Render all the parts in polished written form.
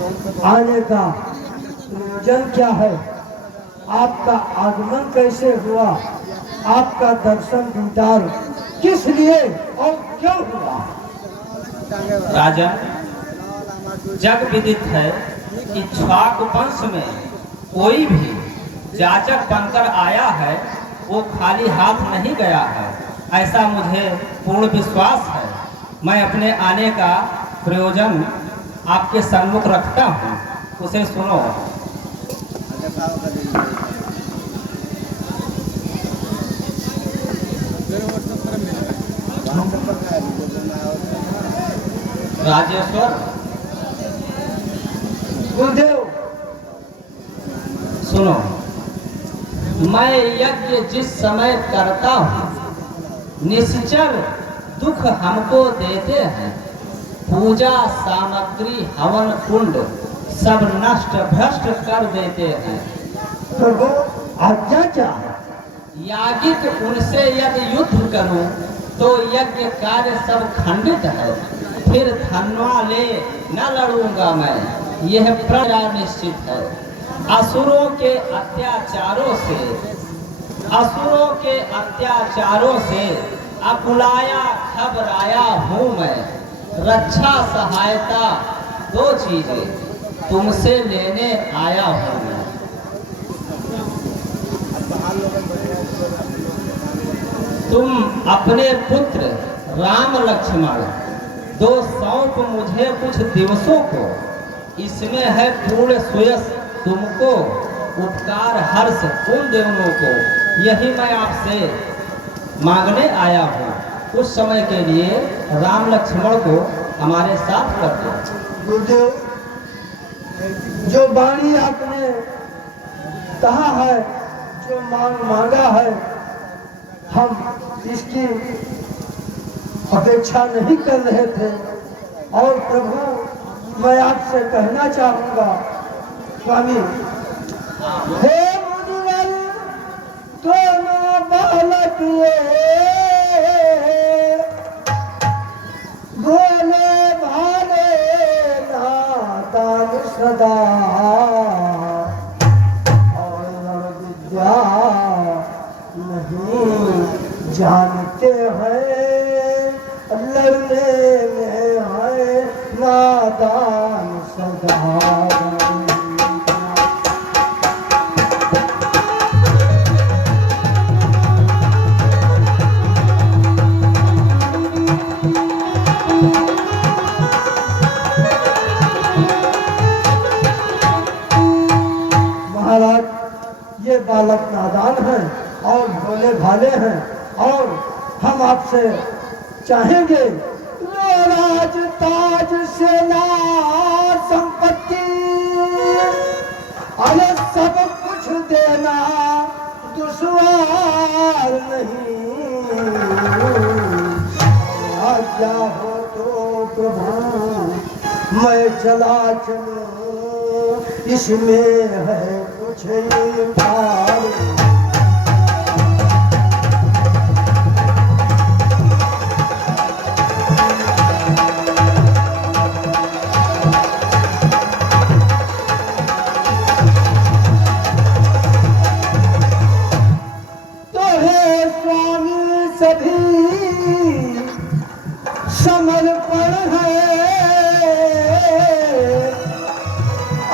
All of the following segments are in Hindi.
आने का प्रयोजन क्या है, आपका आगमन कैसे हुआ, आपका दर्शन दीदार किस लिए और क्यों हुआ? राजा, जग विदित है कि इक्ष्वाकु वंश में कोई भी जाचक बनकर आया है वो खाली हाथ नहीं गया है, ऐसा मुझे पूर्ण विश्वास है। मैं अपने आने का प्रयोजन आपके सम्मुख रखता हूँ, उसे सुनो। राजेश्वर, गुरुदेव सुनो। मैं यज्ञ जिस समय करता हूँ निश्चर दुख हमको देते हैं। पूजा सामग्री हवन कुंड सब नष्ट भ्रष्ट कर देते हैं। प्रभु आज्ञा क्या है? यागिक उनसे यदि युद्ध करूं तो यज्ञ कार्य सब खंडित है, फिर धनवा ले न लड़ूंगा मैं, यह प्रण निश्चित है। असुरों के अत्याचारों से अकुलाया घबराया हूँ मैं। रक्षा सहायता दो चीजें तुमसे लेने आया हूँ मैं। तुम अपने पुत्र राम लक्ष्मण दो सौंप मुझे कुछ दिवसों को, इसमें है पूर्ण सुयस तुमको, उपकार हर्ष उन दोनों को। यही मैं आपसे मांगने आया हूँ। कुछ समय के लिए राम लक्ष्मण को हमारे साथ कर दो। गुरुदेव, जो वाणी आपने कहा है, जो मांगा है, हम इसकी अपेक्षा नहीं कर रहे थे। और प्रभु, मैं आपसे कहना चाहूंगा, स्वामी, हे मुनिवर दोनों बालक बोले भाले नादान सदा, और विद्या नहीं जानते हैं, लड़ने में है नादान सदा। महाराज, ये बालक नादान हैं और भोले भाले हैं, और हम आपसे चाहेंगे राज ताज सेना संपत्ति, अरे सब कुछ देना दुश्वार नहीं। आज्ञा हो तो प्रभु मैं चला चलूं, इसमें है कुछ पार। समर्पण है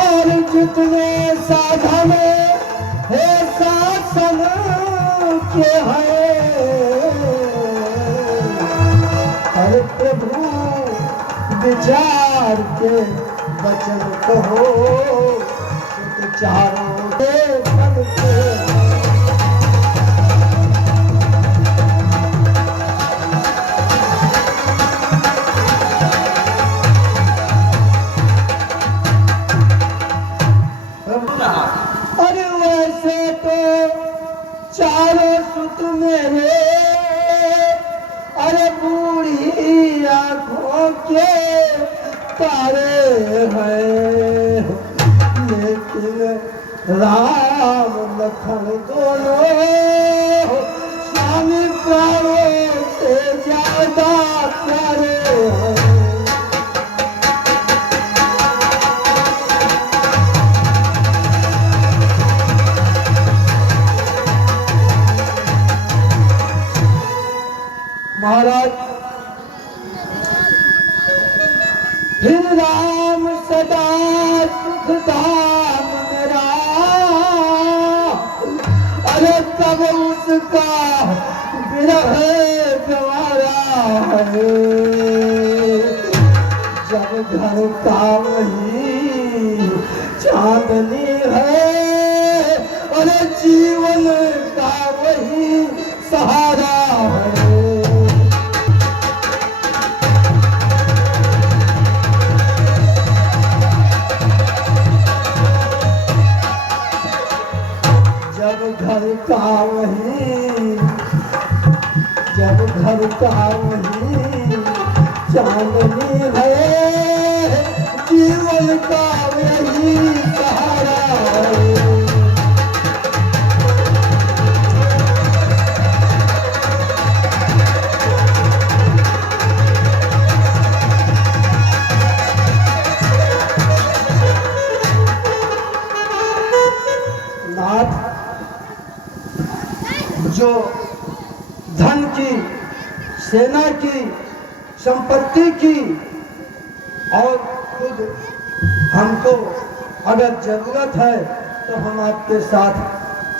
और जितने साधन है शासन के है। हर प्रभु विचार के वचन कहो, चारों देवन के चारों सुत मेरे, अरे बूढ़ी आंखों के तारे हैं, लेकिन राम लखन दोनों स्वामी प्राणों से ज्यादा प्यारे हैं। है गवारा है, जब घर का वही चांदनी है, अरे जीवन का वही सहारा है। जब घर का वही चांदनी है, जीवन का वही सहारा है। नाथ, जो धन की, सेना की, संपत्ति की और खुद हमको अगर जरूरत है तो हम आपके साथ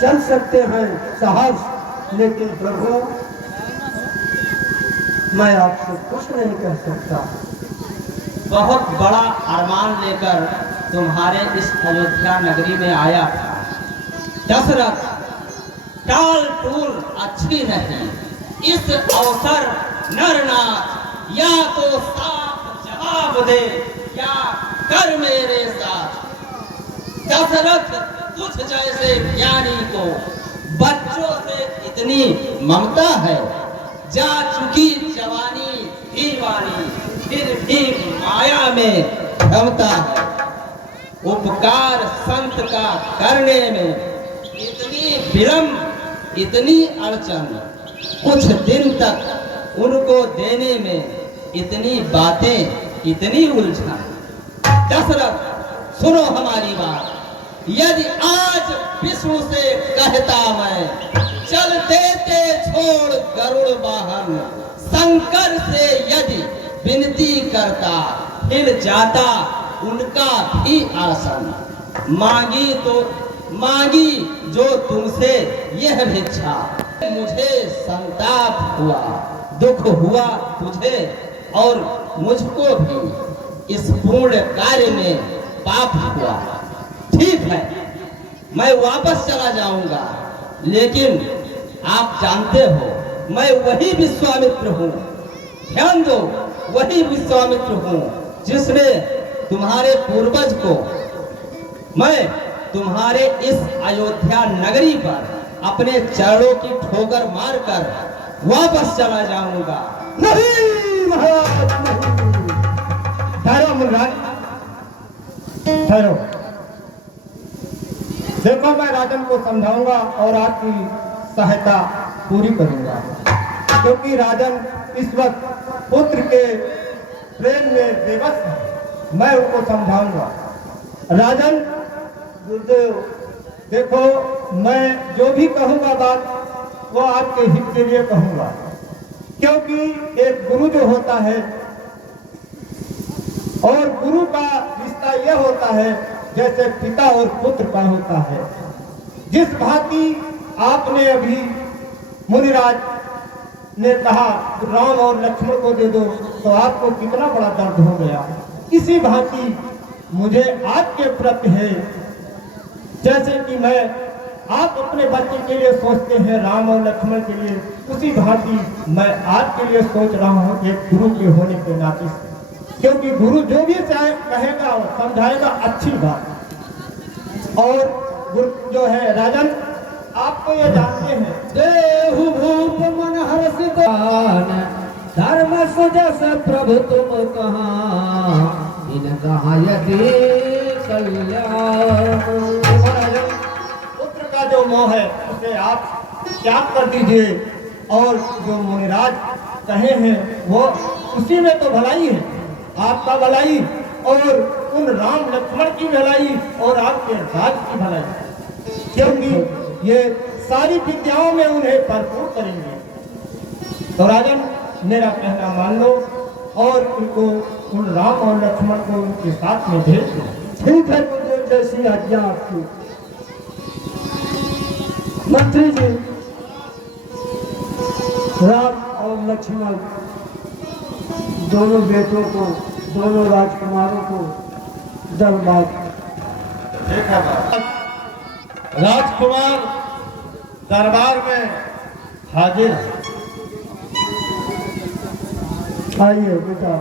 चल सकते हैं साहस, लेकिन प्रभु मैं आपसे कुछ नहीं कह सकता। बहुत बड़ा अरमान लेकर तुम्हारे इस अयोध्या नगरी में आया था दशरथ। टाल टूल अच्छी नहीं, इस अवसर नरनाथ या तो साफ जवाब दे या कर मेरे साथ। दशरथ, तुझ जैसे ज्ञानी को बच्चों से इतनी ममता है, जा चुकी जवानी दीवानी फिर भी माया में रमता है। उपकार संत का करने में इतनी विलंब, इतनी अड़चन, कुछ दिन तक उनको देने में इतनी बातें, इतनी उलझन। दशरथ, सुनो हमारी बात। यदि आज विष्णु से कहता मैं, चल देते छोड़ गरुड़ वाहन, शंकर से यदि विनती करता, हिल जाता उनका भी आसन। मांगी जो तुमसे यह भिक्षा, मुझे संताप हुआ, दुख हुआ तुझे और मुझको भी इस पूर्ण कार्य में पाप हुआ। ठीक है, मैं वापस चला जाऊंगा, लेकिन आप जानते हो मैं वही विश्वामित्र हूँ। ध्यान दो, वही विश्वामित्र हूँ जिसने तुम्हारे पूर्वज को, मैं तुम्हारे इस अयोध्या नगरी पर अपने चरणों की ठोकर मारकर वापस चला जाऊंगा। नहीं महाराज, नहीं। ठहरो मुनिराज, ठहरो। देखो, मैं राजन को समझाऊंगा और आपकी सहायता पूरी करूंगा, क्योंकि राजन इस वक्त पुत्र के प्रेम में बेबस है। मैं उनको समझाऊंगा। राजन, गुरुदेव, देखो, मैं जो भी कहूंगा बात वो आपके हित के लिए कहूंगा, क्योंकि एक गुरु जो होता है और गुरु का रिश्ता यह होता है जैसे पिता और पुत्र का होता है। जिस भांति आपने अभी मुनिराज ने कहा राम और लक्ष्मण को दे दो, तो आपको कितना बड़ा दर्द हो गया। इसी भांति मुझे आपके प्रति है, जैसे कि मैं आप अपने बच्चे के लिए सोचते हैं राम और लक्ष्मण के लिए, उसी भांति मैं आपके लिए सोच रहा हूँ एक गुरु के होने के नाते, क्योंकि गुरु जो भी चाहे कहेगा और समझाएगा अच्छी बात। और गुरु जो है राजन, आपको ये जानते हैं, देहु भूप मन हर्ष धर्म सुजस प्रभु तुम कहाँ, इन कहाँ यदि कल्याण। पुत्र का जो मोह है उसे आप त्याग कर दीजिए, और जो मुनिराज कहे हैं वो उसी में तो भलाई है, आपका भलाई और उन राम लक्ष्मण की भलाई और आपके राज की भलाई, क्योंकि ये सारी विद्याओं में उन्हें भरपूर करेंगे। तो राजन, मेरा कहना मान लो और उनको, उन राम और लक्ष्मण को उनके साथ में भेज दो। ठीक है गुरुदेव, जैसी आज्ञा आपकी। मंत्री जी, राम और लक्ष्मण दोनों बेटों को, दोनों राजकुमारों को दरबार देखा राजकुमार दरबार में हाजिर। आइए बेटा,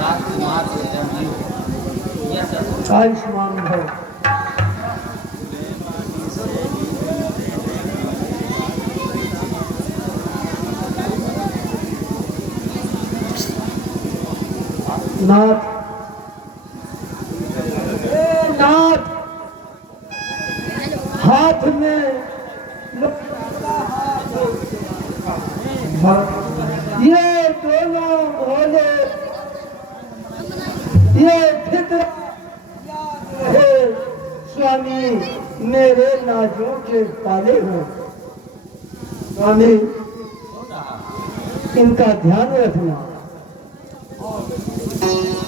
राजकुमार आयुष्मान भव। नाथ, नाथ, हाथ में ये दोनों भोले, ये फिक्र है स्वामी, मेरे नाजों के पाले हो स्वामी, इनका ध्यान रखना।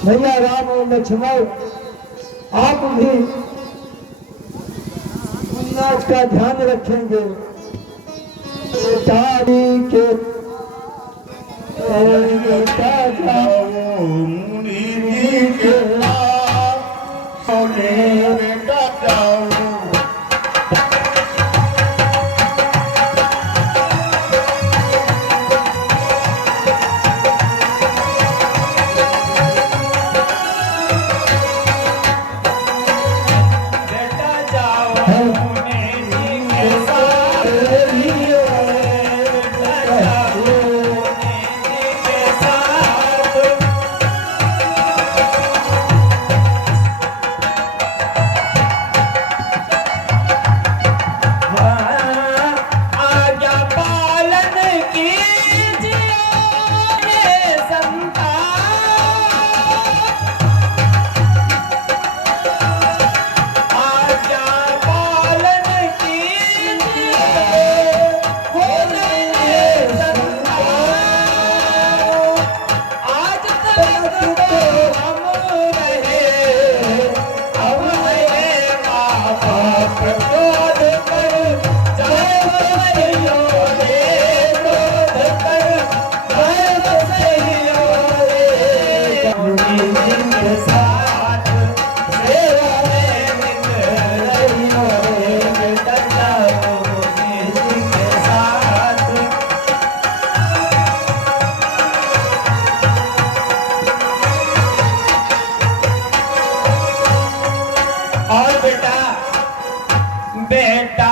भैया राम और लक्ष्मण, आप भी नाच का ध्यान रखेंगे। तारी के बेटा